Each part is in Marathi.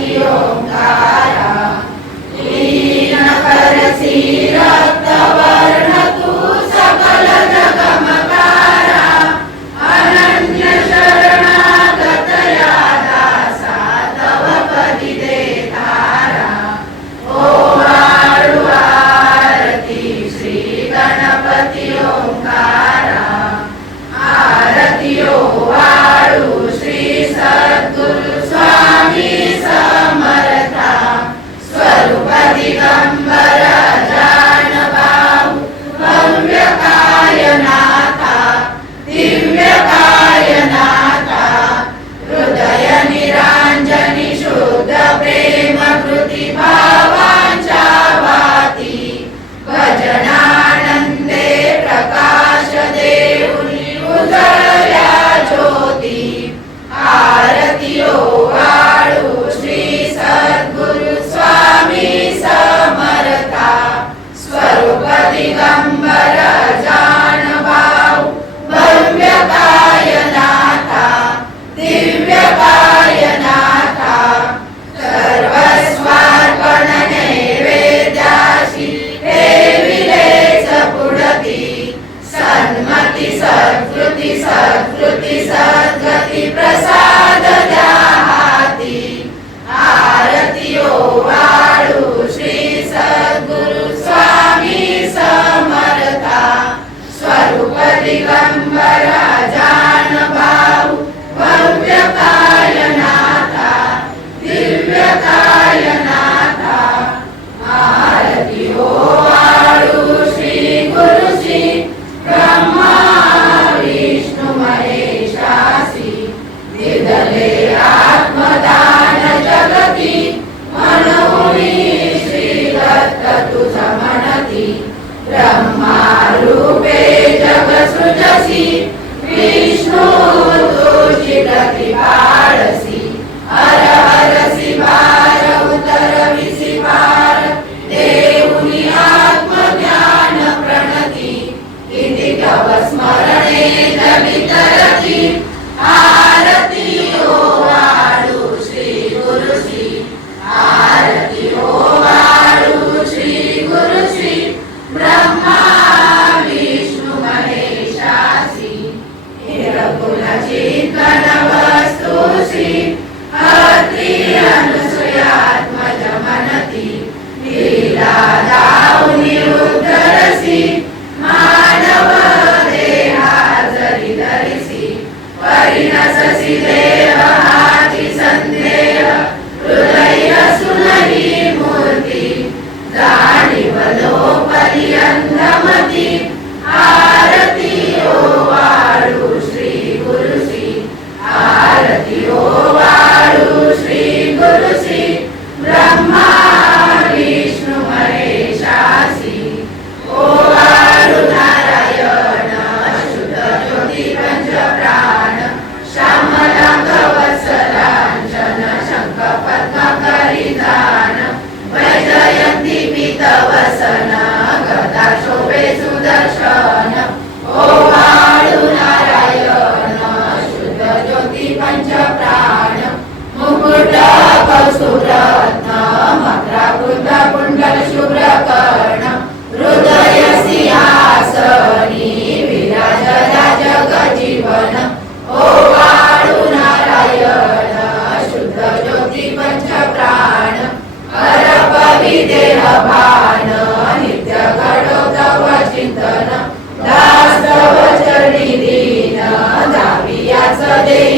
Dios, దర్శనం. ఓ poder.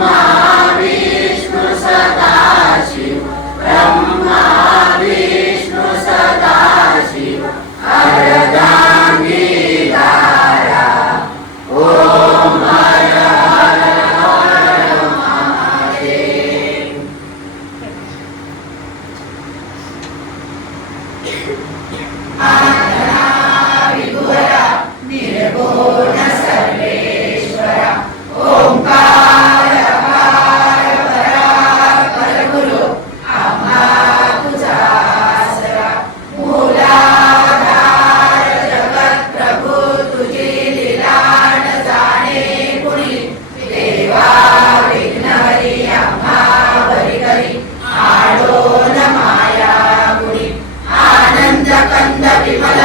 Allahumma కంద విమల.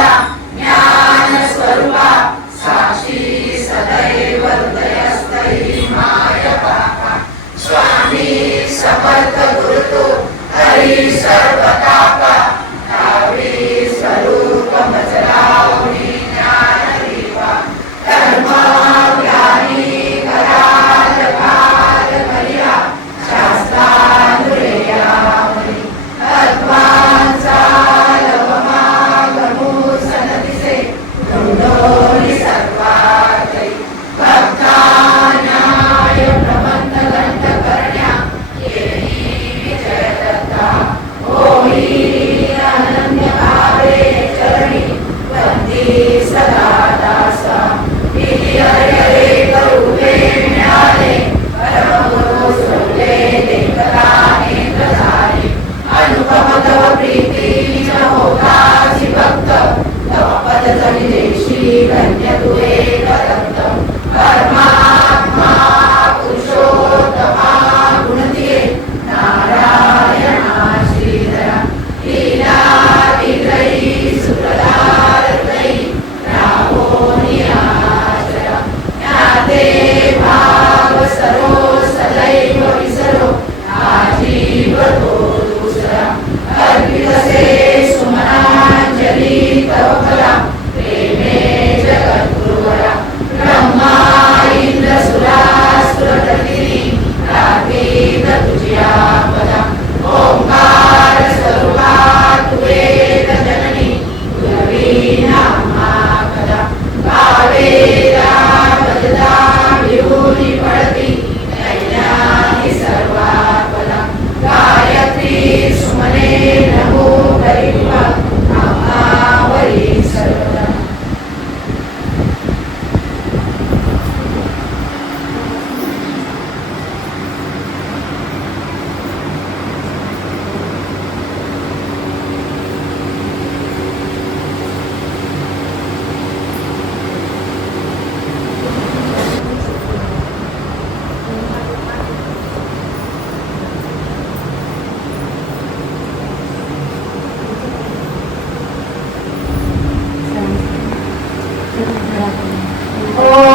Oh,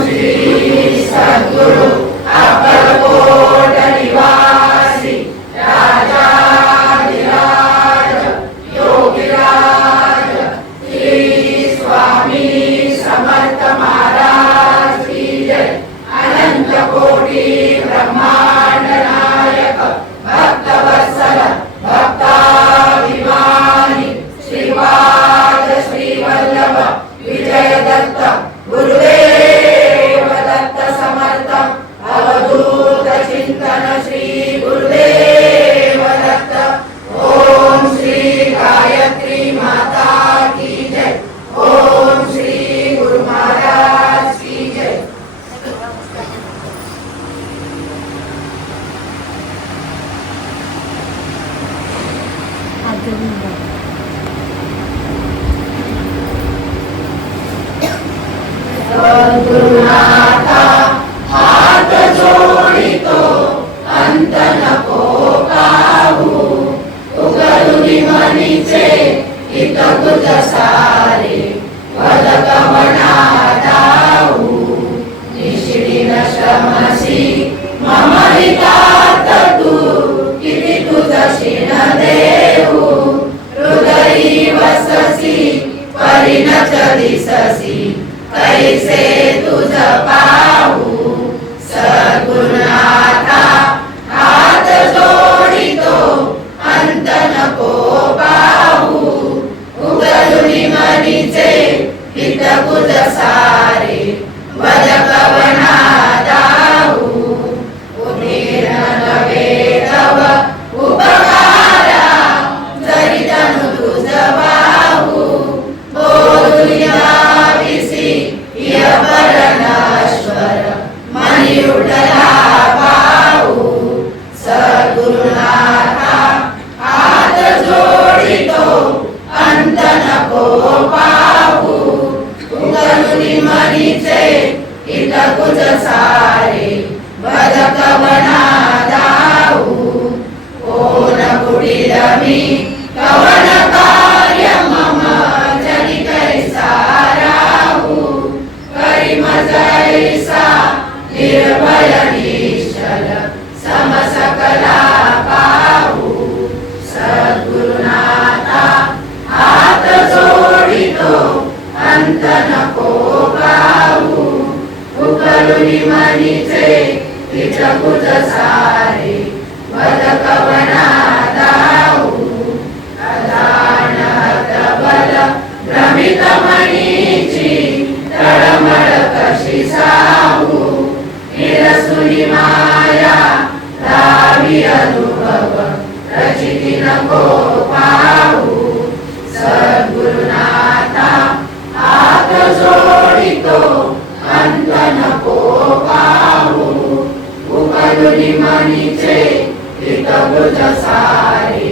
Sri Sadguru निर्भयनिश्चल समसकला पाहू सद्गुरुनाथा हात जोडितो अंत नको पाहू उकलुनी मनीचे अनुभवं रचिति न गोपाहु सद्गुरुनाथा हात जोडितो अन्त न कोपाहु उपगुनि मणिचे हितभुजसारे